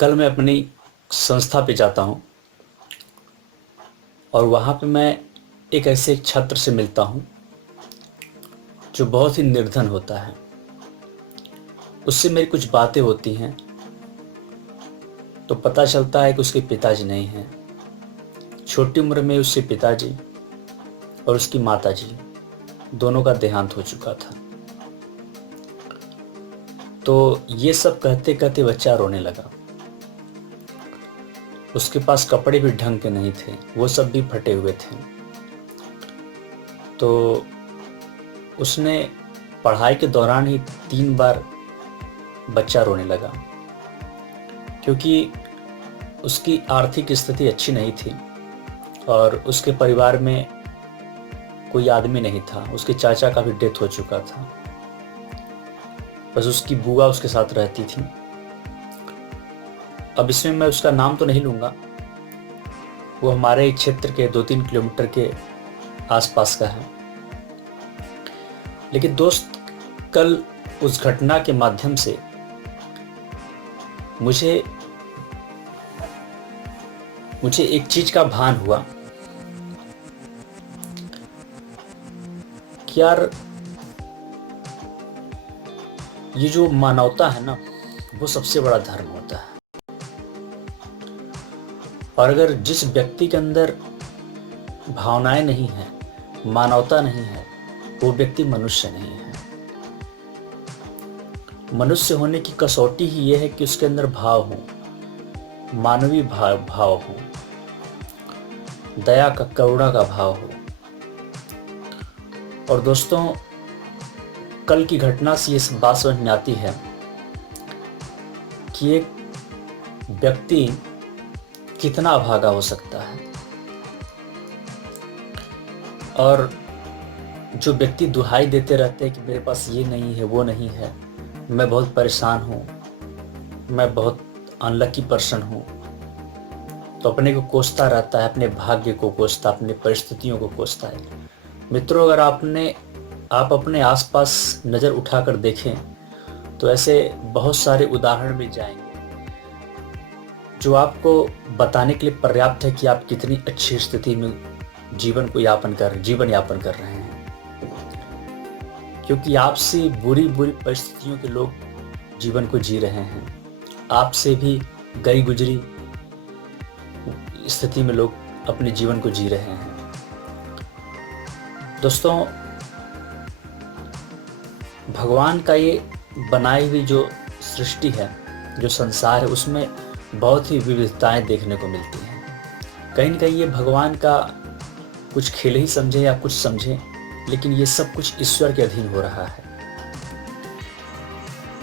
कल मैं अपनी संस्था पे जाता हूँ और वहाँ पे मैं एक ऐसे छात्र से मिलता हूँ जो बहुत ही निर्धन होता है। उससे मेरी कुछ बातें होती हैं तो पता चलता है कि उसके पिताजी नहीं हैं। छोटी उम्र में उसके पिताजी और उसकी माताजी दोनों का देहांत हो चुका था। तो ये सब कहते कहते बच्चा रोने लगा। उसके पास कपड़े भी ढंग के नहीं थे, वो सब भी फटे हुए थे। तो उसने पढ़ाई के दौरान ही 3 बार बच्चा रोने लगा, क्योंकि उसकी आर्थिक स्थिति अच्छी नहीं थी और उसके परिवार में कोई आदमी नहीं था। उसके चाचा का भी डेथ हो चुका था, बस उसकी बुआ उसके साथ रहती थी। अब इसमें मैं उसका नाम तो नहीं लूँगा, वो हमारे क्षेत्र के 2-3 किलोमीटर के आसपास का है। लेकिन दोस्त, कल उस घटना के माध्यम से मुझे एक चीज का भान हुआ कि यार, ये जो मानवता है ना, वो सबसे बड़ा धर्म होता है। और अगर जिस व्यक्ति के अंदर भावनाएं नहीं है, मानवता नहीं है, वो व्यक्ति मनुष्य नहीं है। मनुष्य होने की कसौटी ही ये है कि उसके अंदर भाव हो, मानवीय भाव हो, दया का, करुणा का भाव हो। और दोस्तों, कल की घटना से ये बात समझ में आती है कि एक व्यक्ति कितना अभागा हो सकता है। और जो व्यक्ति दुहाई देते रहते हैं कि मेरे पास ये नहीं है, वो नहीं है, मैं बहुत परेशान हूँ, मैं बहुत अनलकी पर्सन हूँ, तो अपने को कोसता रहता है, अपने भाग्य को कोसता, अपने परिस्थितियों को कोसता है। मित्रों, अगर आप अपने आसपास नज़र उठाकर देखें तो ऐसे बहुत सारे उदाहरण मिल जाएंगे जो आपको बताने के लिए पर्याप्त है कि आप कितनी अच्छी स्थिति में जीवन यापन कर रहे हैं। क्योंकि आपसे बुरी परिस्थितियों के लोग जीवन को जी रहे हैं, आपसे भी गई गुजरी स्थिति में लोग अपने जीवन को जी रहे हैं। दोस्तों, भगवान का ये बनाई हुई जो सृष्टि है, जो संसार है, उसमें बहुत ही विविधताएं देखने को मिलती हैं। कहीं न कहीं ये भगवान का कुछ खेल ही समझे या कुछ समझे, लेकिन ये सब कुछ ईश्वर के अधीन हो रहा है।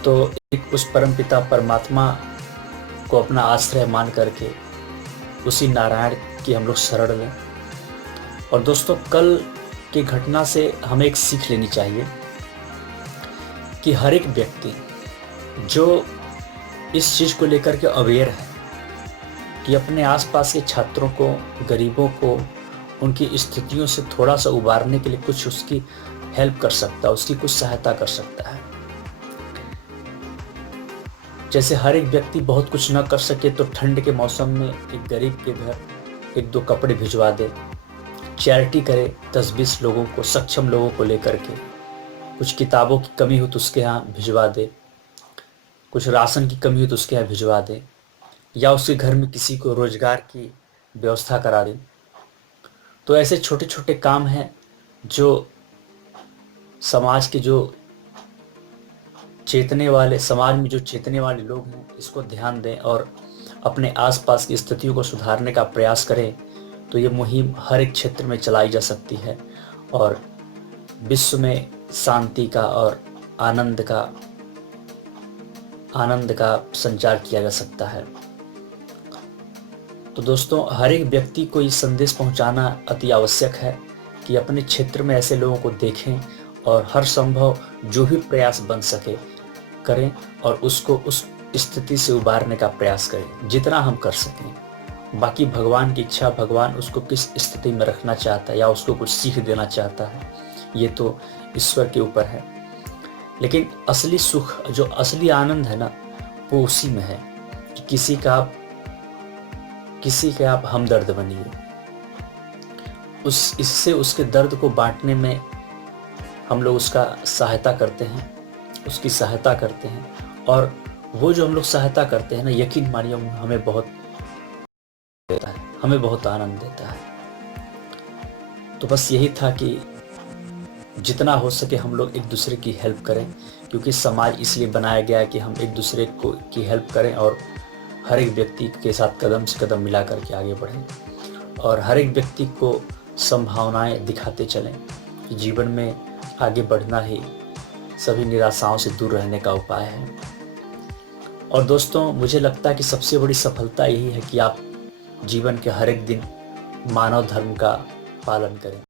तो एक उस परमपिता परमात्मा को अपना आश्रय मान करके उसी नारायण की हम लोग शरण लें। और दोस्तों, कल की घटना से हमें एक सीख लेनी चाहिए कि हर एक व्यक्ति जो इस चीज़ को लेकर के अवेयर है कि अपने आसपास के छात्रों को, गरीबों को, उनकी स्थितियों से थोड़ा सा उबारने के लिए कुछ उसकी हेल्प कर सकता है, उसकी कुछ सहायता कर सकता है। जैसे हर एक व्यक्ति बहुत कुछ न कर सके तो ठंड के मौसम में एक गरीब के घर 1-2 कपड़े भिजवा दे, चैरिटी करे 10-20 लोगों को, सक्षम लोगों को लेकर के। कुछ किताबों की कमी हो तो उसके यहाँ भिजवा दे, कुछ राशन की कमी हो तो उसके यहाँ भिजवा दे, या उसके घर में किसी को रोजगार की व्यवस्था करा दे। तो ऐसे छोटे छोटे काम हैं जो समाज में जो चेतने वाले लोग हैं, इसको ध्यान दें और अपने आसपास की स्थितियों को सुधारने का प्रयास करें। तो ये मुहिम हर एक क्षेत्र में चलाई जा सकती है और विश्व में शांति का और आनंद का संचार किया जा सकता है। तो दोस्तों, हर एक व्यक्ति को ये संदेश पहुंचाना अति आवश्यक है कि अपने क्षेत्र में ऐसे लोगों को देखें और हर संभव जो भी प्रयास बन सके करें और उसको उस स्थिति से उबारने का प्रयास करें जितना हम कर सकें। बाकी भगवान की इच्छा, भगवान उसको किस स्थिति में रखना चाहता है या उसको कुछ सीख देना चाहता है, ये तो ईश्वर के ऊपर है। लेकिन असली सुख, जो असली आनंद है ना, वो उसी में है कि किसी के आप हमदर्द बनिए। इससे उसके दर्द को बांटने में हम लोग उसकी सहायता करते हैं, और वो जो हम लोग सहायता करते हैं ना, यकीन मानिए हमें बहुत देता है, हमें बहुत आनंद देता है। तो बस यही था कि जितना हो सके हम लोग एक दूसरे की हेल्प करें, क्योंकि समाज इसलिए बनाया गया है कि हम एक दूसरे को की हेल्प करें और हर एक व्यक्ति के साथ कदम से कदम मिला करके आगे बढ़ें, और हर एक व्यक्ति को संभावनाएं दिखाते चलें कि जीवन में आगे बढ़ना ही सभी निराशाओं से दूर रहने का उपाय है। और दोस्तों, मुझे लगता है कि सबसे बड़ी सफलता यही है कि आप जीवन के हर एक दिन मानव धर्म का पालन करें।